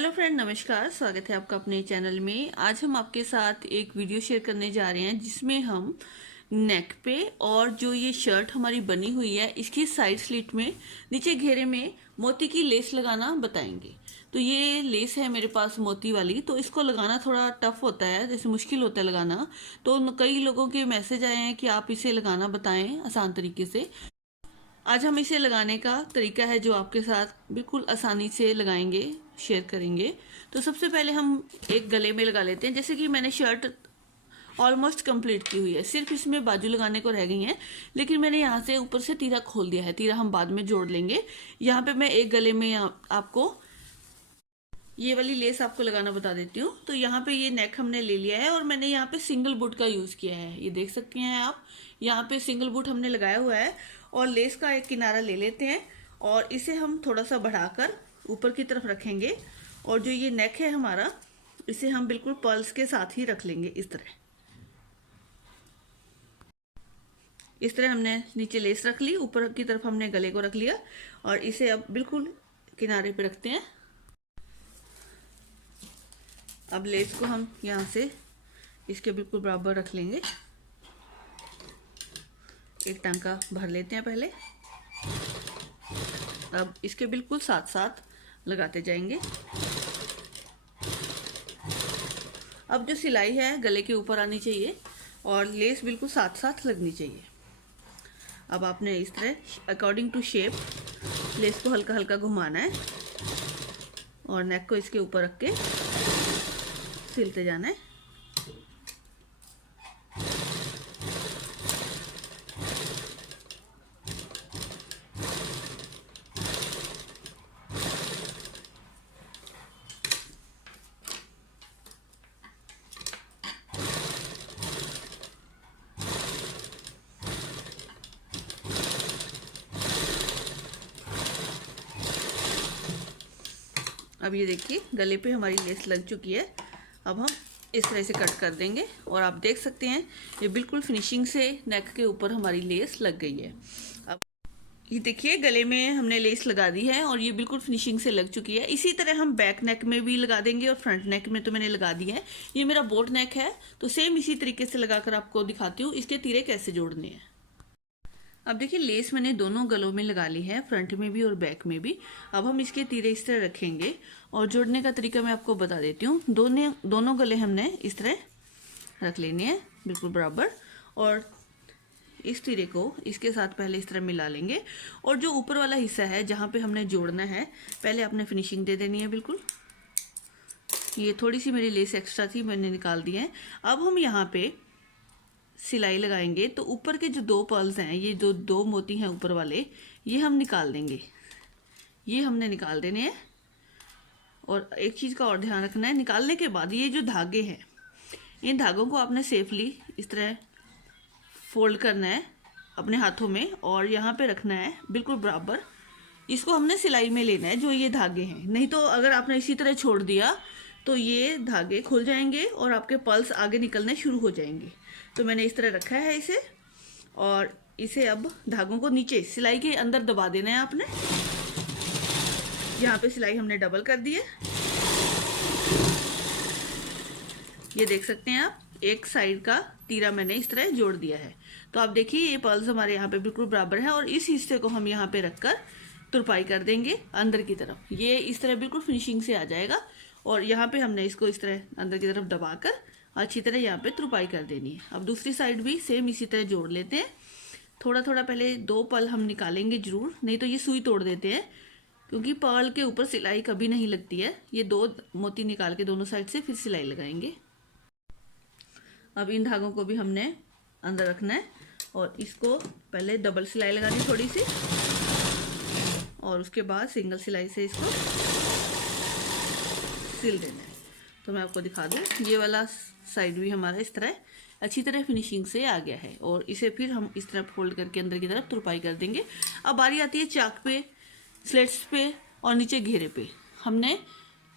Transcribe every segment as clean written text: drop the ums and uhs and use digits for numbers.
Hello friend, नमस्कार। स्वागत है आपका अपने चैनल में। आज हम आपके साथ एक वीडियो शेयर करने जा रहे हैं जिसमें हम नेक पे और जो ये शर्ट हमारी बनी हुई है इसकी साइड स्लिट में नीचे घेरे में मोती की लेस लगाना बताएंगे। तो ये लेस है मेरे पास मोती वाली, तो इसको लगाना थोड़ा टफ होता है, जैसे मुश्किल होता है लगाना। तो कई लोगों के मैसेज आए हैं कि आप इसे लगाना बताएं आसान तरीके से। आज हम इसे लगाने का तरीका है जो आपके साथ बिल्कुल आसानी से लगाएंगे, शेयर करेंगे। तो सबसे पहले हम एक गले में लगा लेते हैं। जैसे कि मैंने शर्ट ऑलमोस्ट कंप्लीट की हुई है, सिर्फ इसमें बाजू लगाने को रह गई हैं, लेकिन मैंने यहाँ से ऊपर से तीरा खोल दिया है। तीरा हम बाद में जोड़ लेंगे। यहाँ पे मैं एक गले में आपको ये वाली लेस आपको लगाना बता देती हूँ। तो यहाँ पे ये नेक हमने ले लिया है और मैंने यहाँ पे सिंगल बूट का यूज किया है। ये देख सकते हैं आप, यहाँ पे सिंगल बूट हमने लगाया हुआ है और लेस का एक किनारा ले लेते हैं और इसे हम थोड़ा सा बढ़ाकर ऊपर की तरफ रखेंगे। और जो ये नेक है हमारा, इसे हम बिल्कुल पर्ल्स के साथ ही रख लेंगे। इस तरह हमने नीचे लेस रख ली, ऊपर की तरफ हमने गले को रख लिया और इसे अब बिल्कुल किनारे पे रखते हैं। अब लेस को हम यहाँ से इसके बिल्कुल बराबर रख लेंगे। एक टांका भर लेते हैं पहले। अब इसके बिल्कुल साथ साथ लगाते जाएंगे। अब जो सिलाई है गले के ऊपर आनी चाहिए और लेस बिल्कुल साथ साथ लगनी चाहिए। अब आपने इस तरह अकॉर्डिंग टू शेप लेस को हल्का हल्का घुमाना है और नेक को इसके ऊपर रख के सिलते जाना है। अब ये देखिए गले पे हमारी लेस लग चुकी है। अब हम इस तरह से कट कर देंगे और आप देख सकते हैं ये बिल्कुल फिनिशिंग से नेक के ऊपर हमारी लेस लग गई है। अब ये देखिए गले में हमने लेस लगा दी है और ये बिल्कुल फिनिशिंग से लग चुकी है। इसी तरह हम बैक नेक में भी लगा देंगे और फ्रंट नेक में तो मैंने लगा दी है। ये मेरा बोट नेक है, तो सेम इसी तरीके से लगाकर आपको दिखाती हूँ इसके तीरे कैसे जोड़ने हैं। अब देखिए लेस मैंने दोनों गलों में लगा ली है, फ्रंट में भी और बैक में भी। अब हम इसके तीरे इस तरह रखेंगे और जोड़ने का तरीका मैं आपको बता देती हूँ। दोनों गले हमने इस तरह रख लेने हैं बिल्कुल बराबर और इस तीरे को इसके साथ पहले इस तरह मिला लेंगे। और जो ऊपर वाला हिस्सा है जहाँ पे हमने जोड़ना है, पहले आपने फिनिशिंग दे देनी है बिल्कुल। ये थोड़ी सी मेरी लेस एक्स्ट्रा थी, मैंने निकाल दी है। अब हम यहाँ पे सिलाई लगाएंगे तो ऊपर के जो दो पर्ल्स हैं, ये जो दो मोती हैं ऊपर वाले, ये हम निकाल देंगे। ये हमने निकाल देने हैं। और एक चीज़ का और ध्यान रखना है, निकालने के बाद ये जो धागे हैं, इन धागों को आपने सेफली इस तरह फोल्ड करना है अपने हाथों में और यहाँ पे रखना है बिल्कुल बराबर। इसको हमने सिलाई में लेना है जो ये धागे हैं, नहीं तो अगर आपने इसी तरह छोड़ दिया तो ये धागे खुल जाएंगे और आपके पर्ल्स आगे निकलने शुरू हो जाएंगे। तो मैंने इस तरह रखा है इसे और इसे अब धागों को नीचे सिलाई के अंदर दबा देना है आपने। यहाँ पे सिलाई हमने डबल कर दी है, ये देख सकते हैं आप। एक साइड का तीरा मैंने इस तरह जोड़ दिया है। तो आप देखिए ये पर्ल्स हमारे यहाँ पे बिल्कुल बराबर है और इस हिस्से को हम यहाँ पे रखकर तुरपाई कर देंगे अंदर की तरफ। ये इस तरह बिल्कुल फिनिशिंग से आ जाएगा और यहाँ पे हमने इसको इस तरह अंदर की तरफ दबाकर अच्छी तरह यहाँ पे तुरपाई कर देनी है। अब दूसरी साइड भी सेम इसी तरह जोड़ लेते हैं। थोड़ा थोड़ा पहले दो पल हम निकालेंगे जरूर, नहीं तो ये सुई तोड़ देते हैं, क्योंकि पर्ल के ऊपर सिलाई कभी नहीं लगती है। ये दो मोती निकाल के दोनों साइड से फिर सिलाई लगाएंगे। अब इन धागों को भी हमने अंदर रखना है और इसको पहले डबल सिलाई लगानी थोड़ी सी और उसके बाद सिंगल सिलाई से इसको सिल देना है। तो मैं आपको दिखा दूँ, ये वाला साइड भी हमारा इस तरह अच्छी तरह फिनिशिंग से आ गया है और इसे फिर हम इस तरह फोल्ड करके अंदर की तरफ तुरपाई कर देंगे। अब बारी आती है चाक पे, स्लेट्स पे और नीचे घेरे पे हमने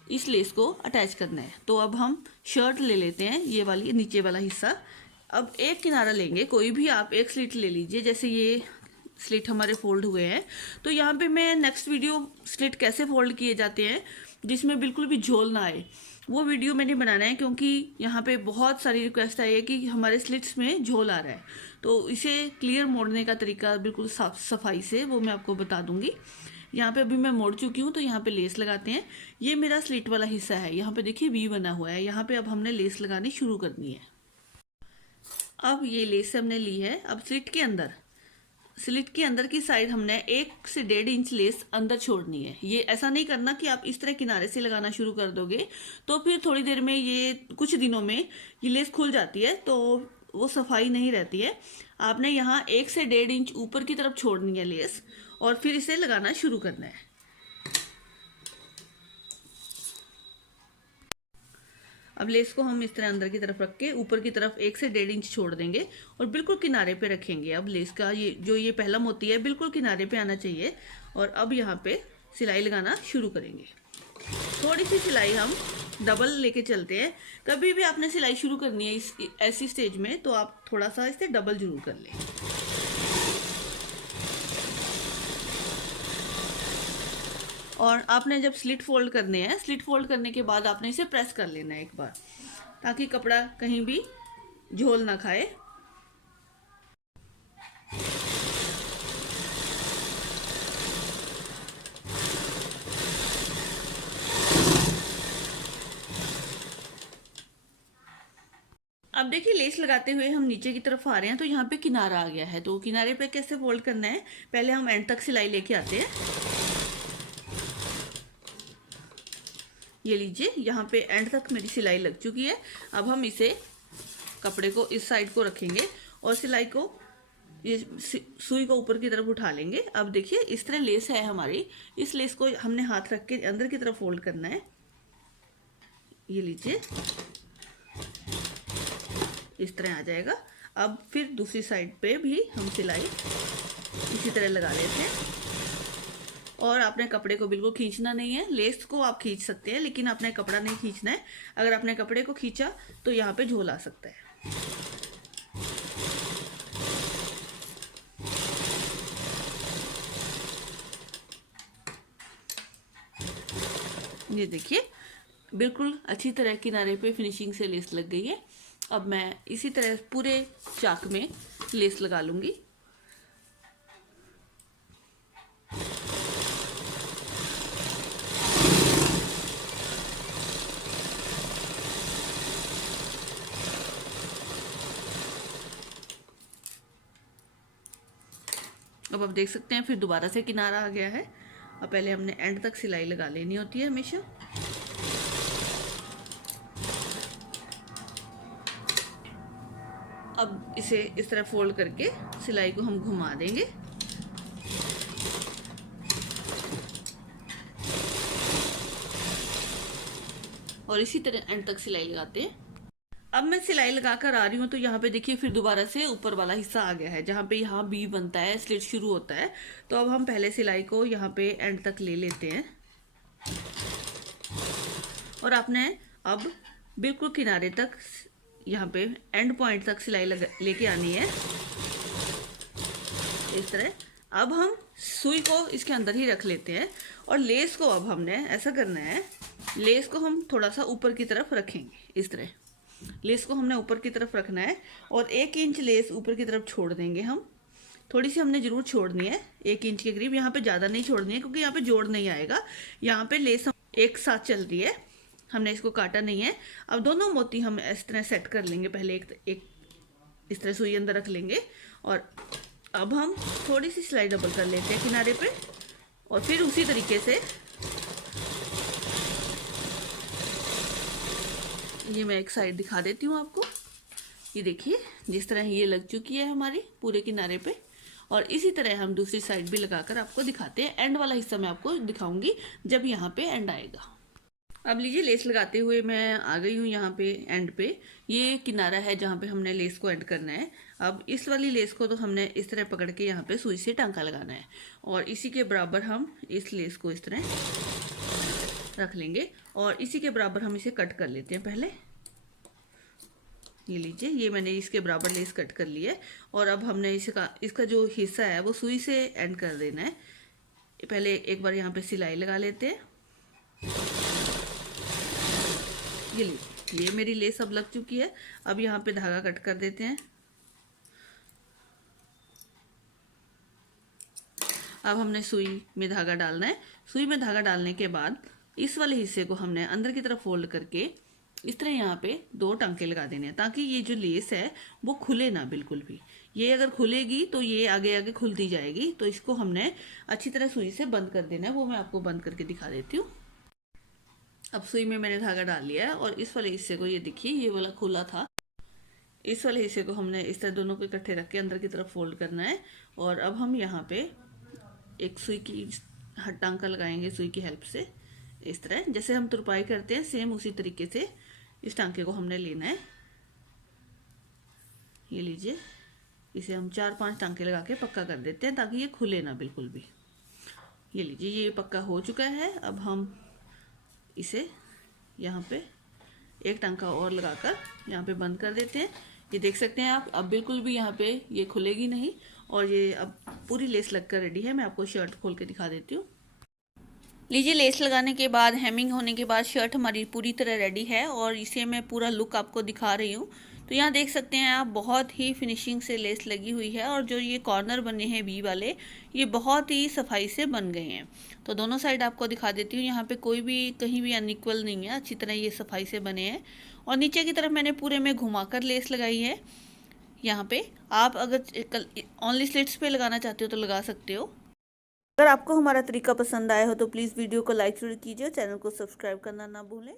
इस लेस को अटैच करना है। तो अब हम शर्ट ले लेते हैं, ये वाली नीचे वाला हिस्सा। अब एक किनारा लेंगे, कोई भी आप एक स्लिट ले लीजिए। जैसे ये स्लिट हमारे फोल्ड हुए हैं, तो यहाँ पे मैं नेक्स्ट वीडियो स्लिट कैसे फोल्ड किए जाते हैं जिसमें बिल्कुल भी झोल ना आए, वो वीडियो मैंने बनाना है, क्योंकि यहाँ पे बहुत सारी रिक्वेस्ट आई है कि हमारे स्लिट्स में झोल आ रहा है। तो इसे क्लियर मोड़ने का तरीका बिल्कुल साफ सफाई से वो मैं आपको बता दूंगी। यहाँ पे अभी मैं मोड़ चुकी हूँ, तो यहाँ पे लेस लगाते हैं। ये मेरा स्लिट वाला हिस्सा है, यहाँ पे देखिए वी बना हुआ है, यहाँ पे अब हमने लेस लगानी शुरू करनी है। अब ये लेस हमने ली है। अब स्लिट के अंदर की साइड हमने 1 से 1.5 इंच लेस अंदर छोड़नी है। ये ऐसा नहीं करना कि आप इस तरह किनारे से लगाना शुरू कर दोगे तो फिर थोड़ी देर में, ये कुछ दिनों में ये लेस खुल जाती है, तो वो सफाई नहीं रहती है। आपने यहाँ 1 से 1.5 इंच ऊपर की तरफ छोड़नी है लेस, और फिर इसे लगाना शुरू करना है। अब लेस को हम इस तरह अंदर की तरफ रख के ऊपर की तरफ 1 से 1.5 इंच छोड़ देंगे और बिल्कुल किनारे पे रखेंगे। अब लेस का ये पहला मोती है बिल्कुल किनारे पे आना चाहिए, और अब यहाँ पे सिलाई लगाना शुरू करेंगे। थोड़ी सी सिलाई हम डबल लेके चलते हैं। कभी भी आपने सिलाई शुरू करनी है ऐसी स्टेज में, तो आप थोड़ा सा इसे डबल जरूर कर लें। और आपने जब स्लिट फोल्ड करने हैं, स्लिट फोल्ड करने के बाद आपने इसे प्रेस कर लेना है एक बार, ताकि कपड़ा कहीं भी झोल ना खाए। अब देखिए लेस लगाते हुए हम नीचे की तरफ आ रहे हैं, तो यहाँ पे किनारा आ गया है। तो किनारे पे कैसे फोल्ड करना है, पहले हम एंड तक सिलाई लेके आते हैं। ये लीजिए, यहाँ पे एंड तक मेरी सिलाई लग चुकी है। अब हम इसे कपड़े को इस साइड को रखेंगे और सिलाई को, ये सुई को ऊपर की तरफ उठा लेंगे। अब देखिए इस तरह लेस है हमारी, इस लेस को हमने हाथ रख के अंदर की तरफ फोल्ड करना है। ये लीजिए, इस तरह आ जाएगा। अब फिर दूसरी साइड पे भी हम सिलाई इसी तरह लगा लेते हैं, और आपने कपड़े को बिल्कुल खींचना नहीं है। लेस को आप खींच सकते हैं, लेकिन आपने कपड़ा नहीं खींचना है। अगर आपने कपड़े को खींचा तो यहाँ पे झोल आ सकता है। ये देखिए, बिल्कुल अच्छी तरह किनारे पे फिनिशिंग से लेस लग गई है। अब मैं इसी तरह पूरे चाक में लेस लगा लूंगी। अब आप देख सकते हैं फिर दोबारा से किनारा आ गया है। अब पहले हमने एंड तक सिलाई लगा लेनी होती है हमेशा। अब इसे इस तरह फोल्ड करके सिलाई को हम घुमा देंगे। और इसी तरह एंड तक सिलाई लगाते हैं। अब मैं सिलाई लगाकर आ रही हूँ, तो यहाँ पे देखिए फिर दोबारा से ऊपर वाला हिस्सा आ गया है, जहाँ पे यहाँ बी बनता है, स्लिट शुरू होता है। तो अब हम पहले सिलाई को यहाँ पे एंड तक ले लेते हैं, और आपने अब बिल्कुल किनारे तक, यहाँ पे एंड पॉइंट तक सिलाई लेके आनी है इस तरह। अब हम सुई को इसके अंदर ही रख लेते हैं, और लेस को अब हमने ऐसा करना है, लेस को हम थोड़ा सा ऊपर की तरफ रखेंगे। इस तरह लेस को हमने ऊपर की तरफ रखना है, और 1 इंच लेस ऊपर की तरफ छोड़ देंगे हम। थोड़ी सी हमने जरूर छोड़नी है, 1 इंच के करीब। यहाँ पे ज़्यादा नहीं छोड़नी है, क्योंकि यहाँ पे जोड़ नहीं आएगा। यहाँ पे लेस एक साथ चल रही है, हमने इसको काटा नहीं है। अब दोनों मोती हम इस तरह सेट कर लेंगे। पहले एक इस तरह सुई अंदर रख लेंगे, और अब हम थोड़ी सी सिलाई डबल कर लेते हैं किनारे पे, और फिर उसी तरीके से ये मैं एक साइड दिखा देती हूँ आपको। ये देखिए, जिस तरह ये लग चुकी है हमारी पूरे किनारे पे, और इसी तरह हम दूसरी साइड भी लगाकर आपको दिखाते हैं। एंड वाला हिस्सा मैं आपको दिखाऊंगी जब यहाँ पे एंड आएगा। अब लीजिए, लेस लगाते हुए मैं आ गई हूँ यहाँ पे एंड पे। ये किनारा है जहाँ पे हमने लेस को एंड करना है। अब इस वाली लेस को तो हमने इस तरह पकड़ के यहाँ पे सुई से टांका लगाना है, और इसी के बराबर हम इस लेस को इस तरह रख लेंगे, और इसी के बराबर हम इसे कट कर लेते हैं पहले। ये लीजिए, ये मैंने इसके बराबर लेस कट कर ली है, और अब हमने इसका जो हिस्सा है वो सुई से एंड कर देना है। पहले एक बार यहाँ पे सिलाई लगा लेते हैं। ये मेरी लेस अब लग चुकी है। अब यहाँ पे धागा कट कर देते हैं। अब हमने सुई में धागा डालना है। सुई में धागा डालने के बाद इस वाले हिस्से को हमने अंदर की तरफ फोल्ड करके इस तरह यहाँ पे 2 टांके लगा देने हैं, ताकि ये जो लेस है वो खुले ना बिल्कुल भी। ये अगर खुलेगी तो ये आगे आगे खुलती जाएगी, तो इसको हमने अच्छी तरह सुई से बंद कर देना है। वो मैं आपको बंद करके दिखा देती हूँ। अब सुई में मैंने धागा डाल लिया है और इस वाले हिस्से को, ये देखिए ये वाला खुला था, इस वाले हिस्से को हमने इस तरह दोनों को इकट्ठे रख के अंदर की तरफ फोल्ड करना है। और अब हम यहाँ पे एक सुई की टांका लगाएंगे सुई की हेल्प से। इस तरह जैसे हम तुरपाई करते हैं सेम उसी तरीके से इस टांके को हमने लेना है। ये लीजिए, इसे हम 4-5 टांके लगा के पक्का कर देते हैं ताकि ये खुले ना बिल्कुल भी। ये लीजिए, ये पक्का हो चुका है। अब हम इसे यहाँ पे एक टांका और लगाकर यहाँ पे बंद कर देते हैं। ये देख सकते हैं आप, अब बिल्कुल भी यहाँ पे ये खुलेगी नहीं और ये अब पूरी लेस लगकर रेडी है। मैं आपको शर्ट खोल के दिखा देती हूँ। लीजिए, लेस लगाने के बाद, हेमिंग होने के बाद शर्ट हमारी पूरी तरह रेडी है और इसे मैं पूरा लुक आपको दिखा रही हूँ। तो यहाँ देख सकते हैं आप, बहुत ही फिनिशिंग से लेस लगी हुई है और जो ये कॉर्नर बने हैं वी वाले, ये बहुत ही सफाई से बन गए हैं। तो दोनों साइड आपको दिखा देती हूँ। यहाँ पे कोई भी कहीं भी अनइक्वल नहीं है, अच्छी तरह ये सफाई से बने हैं। और नीचे की तरफ मैंने पूरे में घुमाकर लेस लगाई है। यहाँ पे आप अगर ओनली स्लिट्स पे लगाना चाहते हो तो लगा सकते हो। अगर आपको हमारा तरीका पसंद आया हो तो प्लीज़ वीडियो को लाइक जरूर कीजिए, चैनल को सब्सक्राइब करना ना भूलें।